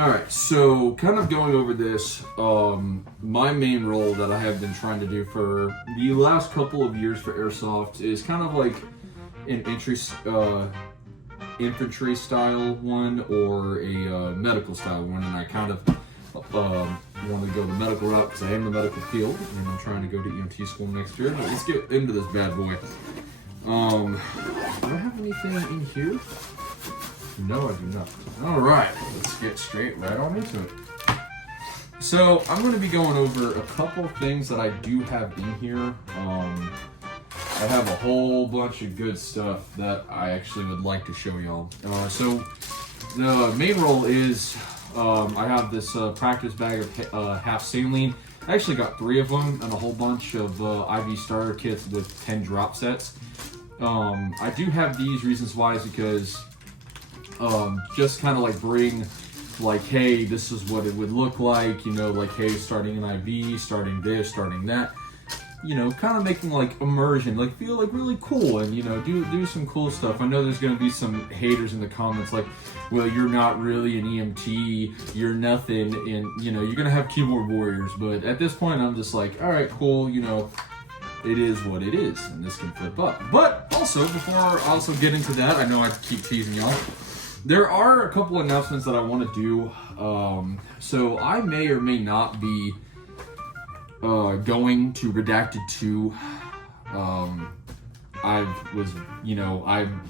Alright, so kind of going over this, my main role that I have been trying to do for the last couple of years for Airsoft is kind of like an infantry style one or a medical style one, and I kind of want to go the medical route because I am the medical field and I'm trying to go to EMT school next year. But let's get into this bad boy. Do I have anything in here? No, I do not. All right, let's get straight right on into it. So I'm going to be going over a couple things that I do have in here. I have a whole bunch of good stuff that I actually would like to show y'all. So the main role is I have this practice bag of half saline. I actually got 3 of them and a whole bunch of IV starter kits with 10 drop sets. I do have these reasons why is because just kind of like bring like, hey, this is what it would look like, you know, like, hey, starting an IV, starting this, starting that, you know, kind of making like immersion, like feel like really cool and, you know, do some cool stuff. I know there's going to be some haters in the comments like, well, you're not really an EMT, you're nothing, and, you know, you're going to have keyboard warriors. But at this point, I'm just like, all right, cool, you know, it is what it is, and this can flip up. But also, before I also get into that, I know I keep teasing y'all. There are a couple announcements that I want to do. So I may or may not be going to Redacted 2. I'm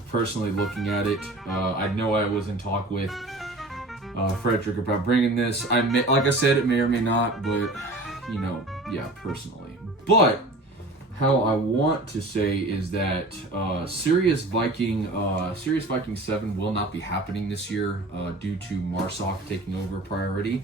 personally looking at it. I know I was in talk with Frederick about bringing this. Like I said, it may or may not, but, you know, yeah, personally. But how I want to say is that Sirius Viking 7 will not be happening this year due to Marsoc taking over priority.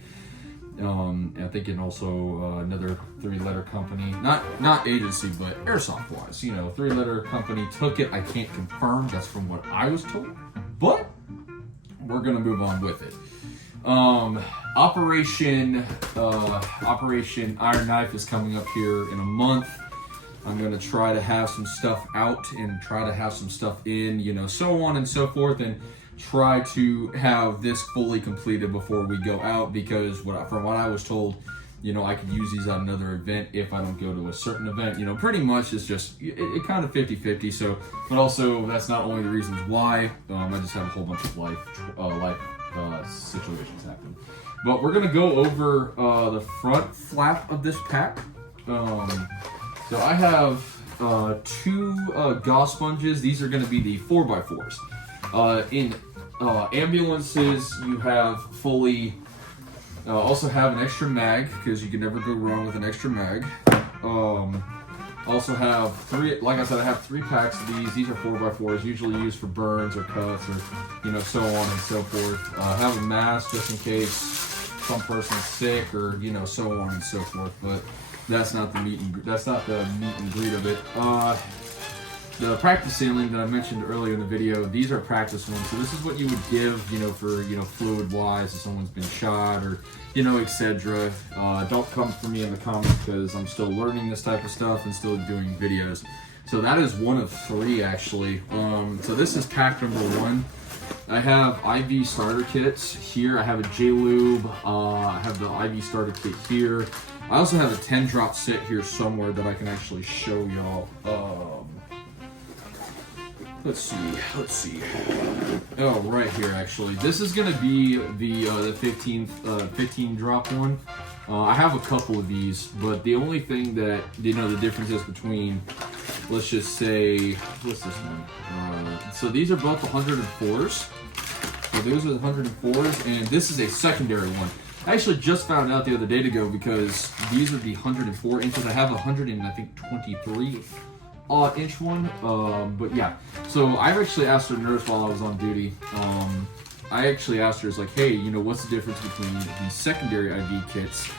I think, and also another 3-letter company, not agency, but Airsoft wise, you know, 3-letter company took it. I can't confirm. That's from what I was told, but we're gonna move on with it. Operation Iron Knife is coming up here in a month. I'm going to try to have some stuff out and try to have some stuff in, you know, so on and so forth, and try to have this fully completed before we go out, because from what I was told, you know, I could use these at another event if I don't go to a certain event. You know, pretty much it's just, it kind of 50-50. So, but also that's not only the reasons why, I just have a whole bunch of life situations happen. But we're going to go over the front flap of this pack. So I have 2 gauze sponges. These are going to be the 4x4s. In ambulances, you have fully, also have an extra mag, because you can never go wrong with an extra mag. Also have 3, like I said, I have 3 packs of these. These are 4x4s, usually used for burns or cuts or, you know, so on and so forth. I have a mask just in case some person's sick or, you know, so on and so forth. But that's not the meat and greet of it. The practice saline that I mentioned earlier in the video, these are practice ones. So this is what you would give, you know, for, you know, fluid wise if someone's been shot or, you know, etc. Don't come for me in the comments because I'm still learning this type of stuff and still doing videos. So that is one of 3 actually. So this is pack number 1. I have IV starter kits here. I have a J-Lube. I have the IV starter kit here. I also have a 10 drop set here somewhere that I can actually show y'all. Let's see. Oh, right here actually. This is gonna be the 15 drop one. I have a couple of these, but the only thing that, you know, the difference is between, let's just say, what's this one? So these are both 104s. So those are the 104s, and this is a secondary one. I actually just found out the other day to go because these are the 104 inches. I have a 123 inch one. But yeah, so I've actually asked a nurse while I was on duty. I actually asked her, it's like, hey, you know, what's the difference between the secondary IV kits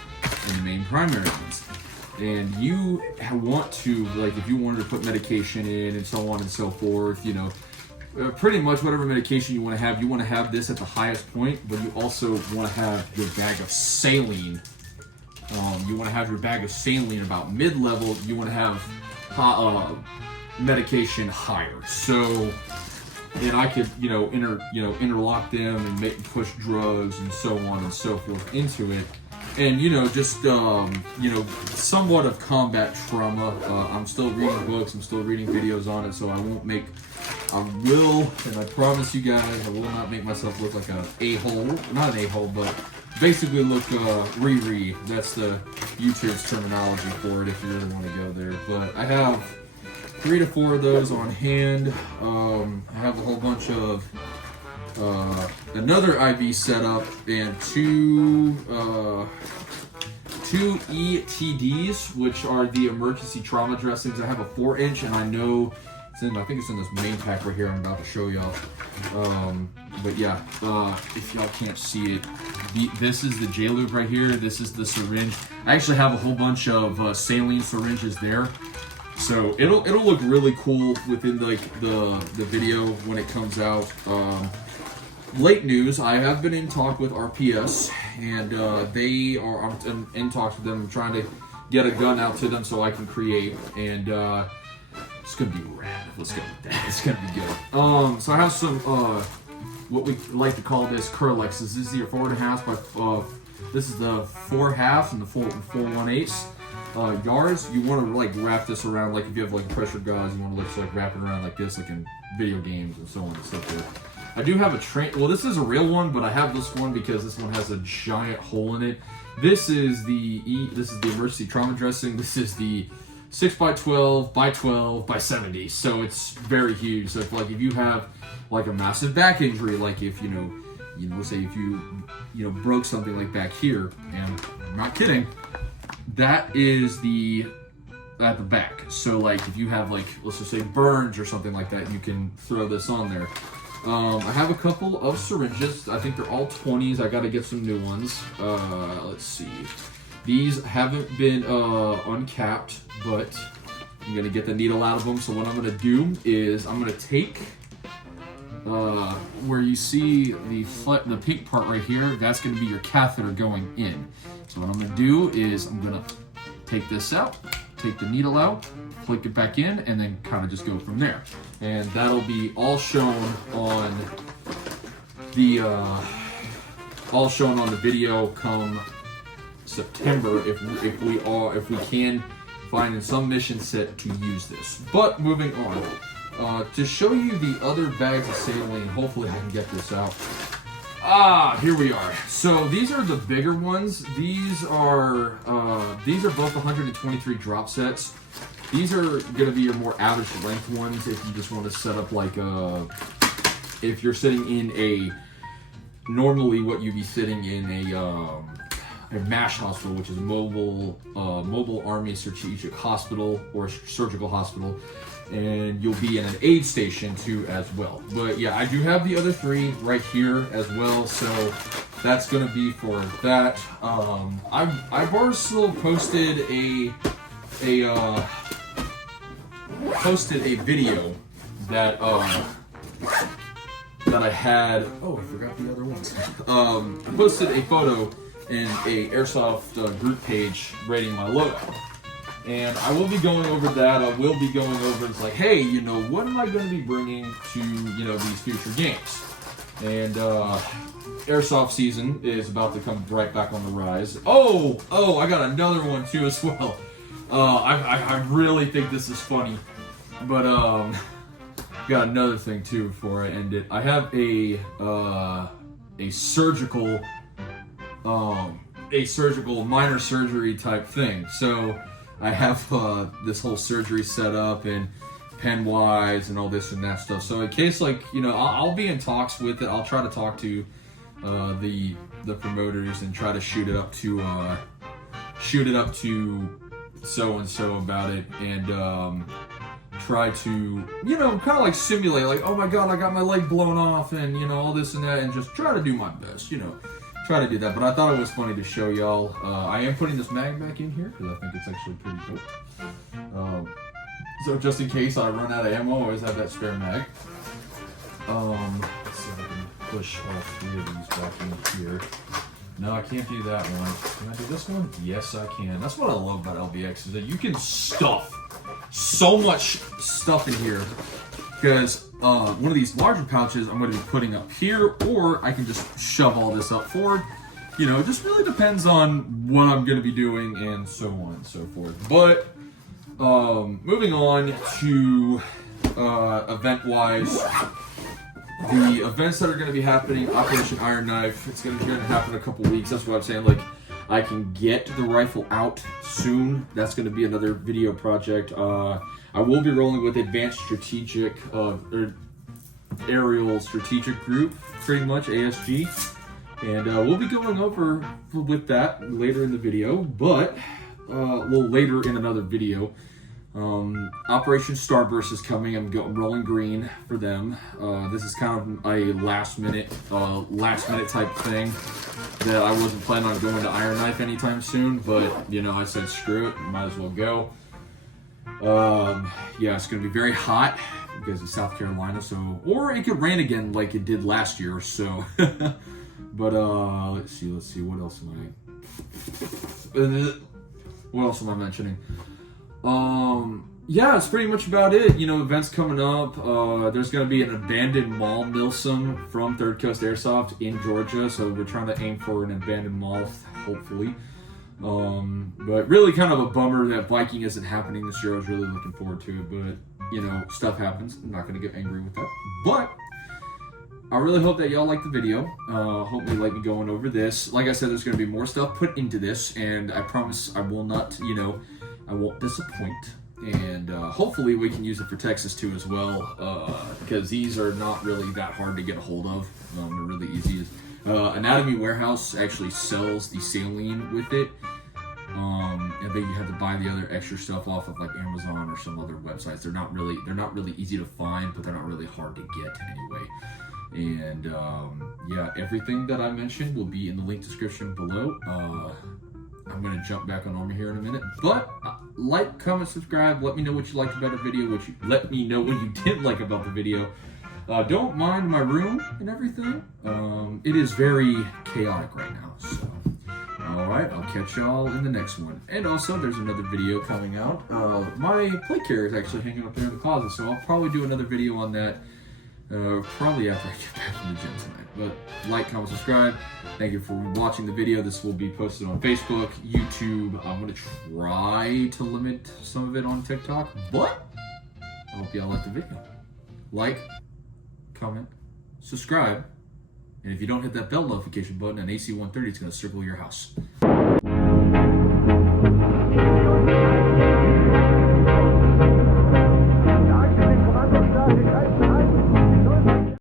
and the main primary ones? And you want to, like, if you wanted to put medication in and so on and so forth, you know, pretty much whatever medication you want to have this at the highest point, but you also want to have your bag of saline. You want to have your bag of saline about mid-level. You want to have medication higher. So and I could, interlock them and push drugs and so on and so forth into it. And, just, somewhat of combat trauma. I'm still reading books, I'm still reading videos on it, so I will, and I promise you guys, I will not make myself look like an a-hole. Not an a-hole, but basically look, Riri. That's the YouTube's terminology for it if you really want to go there. But I have 3 to 4 of those on hand. I have a whole bunch of another IV setup and two ETDs, which are the emergency trauma dressings. I have a 4-inch, and I know I think it's in this main pack right here I'm about to show y'all. But yeah, if y'all can't see it, this is the J-lube right here. This is the syringe. I actually have a whole bunch of saline syringes there. So it'll look really cool within like the video when it comes out. Late news, I have been in talk with RPS, and I'm in talks with them. I'm trying to get a gun out to them so I can create, and it's gonna be rad. Let's go with that. It's gonna be good. So I have some what we like to call this Curlexes. This is the 4.5 by this is the 4 halves and the 4 1/8 yards. You want to like wrap this around, like if you have like pressure gauze, you want to just like wrap it around like this, like in video games and so on and so forth. I do have a well, this is a real one, but I have this one because this one has a giant hole in it. This is the emergency trauma dressing. This is the 6x12 by 12 by 70, so it's very huge. So if you have like a massive back injury, like if say if you broke something like back here, and I'm not kidding, that is at the back. So like if you have like, let's just say burns or something like that, you can throw this on there. I have a couple of syringes. I think they're all 20s. I got to get some new ones. Let's see. These haven't been uncapped, but I'm going to get the needle out of them. So what I'm going to do is I'm going to take where you see the pink part right here, that's going to be your catheter going in. So what I'm going to do is I'm going to take this out, take the needle out, click it back in, and then kind of just go from there. And that'll be all shown on the video come September if we can find in some mission set to use this. But moving on, to show you the other bags of saline, hopefully I can get this out. Here we are. So these are the bigger ones. These are both 123 drop sets. These are going to be your more average length ones if you just want to set up like if you're sitting in normally what you'd be sitting in a MASH hospital, which is a mobile army strategic hospital or surgical hospital, and you'll be in an aid station too as well. But yeah, I do have the other 3 right here as well, so that's going to be for that. I've also posted a video that I had. Oh, I forgot the other ones. I posted a photo in a airsoft group page rating my loadout, and I will be going over that. I will be going over it's like, hey, what am I going to be bringing to these future games? And airsoft season is about to come right back on the rise. Oh, I got another one too as well. I really think this is funny, but got another thing too before I end it. I have a surgical minor surgery type thing. So I have this whole surgery set up and pen wise and all this and that stuff. So in case I'll be in talks with it. I'll try to talk to the promoters and try to shoot it up to so and so about it, and try to kind of like simulate like, oh my god, I got my leg blown off and all this and that, and just try to do my best, try to do that. But I thought it was funny to show y'all. I am putting this mag back in here because I think it's actually pretty cool. So just in case I run out of ammo, I always have that spare mag. Let's see if I can push all 3 of these back in here. No, I can't do that one. Can I do this one? Yes, I can. That's what I love about LBX, is that you can stuff so much stuff in here. because one of these larger pouches I'm going to be putting up here, or I can just shove all this up forward. You know, it just really depends on what I'm going to be doing and so on and so forth. But moving on to event-wise, the events that are going to be happening, Operation Iron Knife, it's going to happen in a couple weeks. That's what I'm saying. Like, I can get the rifle out soon. That's going to be another video project. I will be rolling with Advanced Strategic, or Aerial Strategic Group, pretty much, ASG. And we'll be going over with that later in the video, but, well, later in another video. Operation Starburst is coming. I'm rolling green for them. This is kind of a last minute type thing that I wasn't planning on going to Iron Knife anytime soon, but you know, I said screw it, might as well go. Yeah, it's gonna be very hot because it's South Carolina, so, or it could rain again like it did last year, so. But let's see, what else am I mentioning? Yeah, it's pretty much about it. You know, events coming up. There's going to be an abandoned mall milsim from Third Coast Airsoft in Georgia, so we're trying to aim for an abandoned mall, hopefully. But really kind of a bummer that Viking isn't happening this year. I was really looking forward to it, but, you know, stuff happens. I'm not going to get angry with that. But I really hope that y'all like the video. Hope you like me going over this. Like I said, there's going to be more stuff put into this, and I promise I will not, you know, I won't disappoint, and hopefully we can use it for Texas too as well, because these are not really that hard to get a hold of. They're really easy. Anatomy Warehouse actually sells the saline with it, and then you have to buy the other extra stuff off of like Amazon or some other websites. They're not really easy to find, but they're not really hard to get anyway. And yeah, everything that I mentioned will be in the link description below. I'm going to jump back on Army here in a minute, but like, comment, subscribe, let me know what you liked about the video, let me know what you didn't like about the video. Don't mind my room and everything. It is very chaotic right now, so. Alright, I'll catch y'all in the next one. And also, there's another video coming out. My plate carrier is actually hanging up there in the closet, so I'll probably do another video on that probably after I get back from the gym tonight. But like, comment, subscribe. Thank you for watching the video. This will be posted on Facebook, YouTube. I'm going to try to limit some of it on TikTok, but I hope y'all like the video. Like, comment, subscribe, and if you don't hit that bell notification button, an AC-130 is going to circle your house.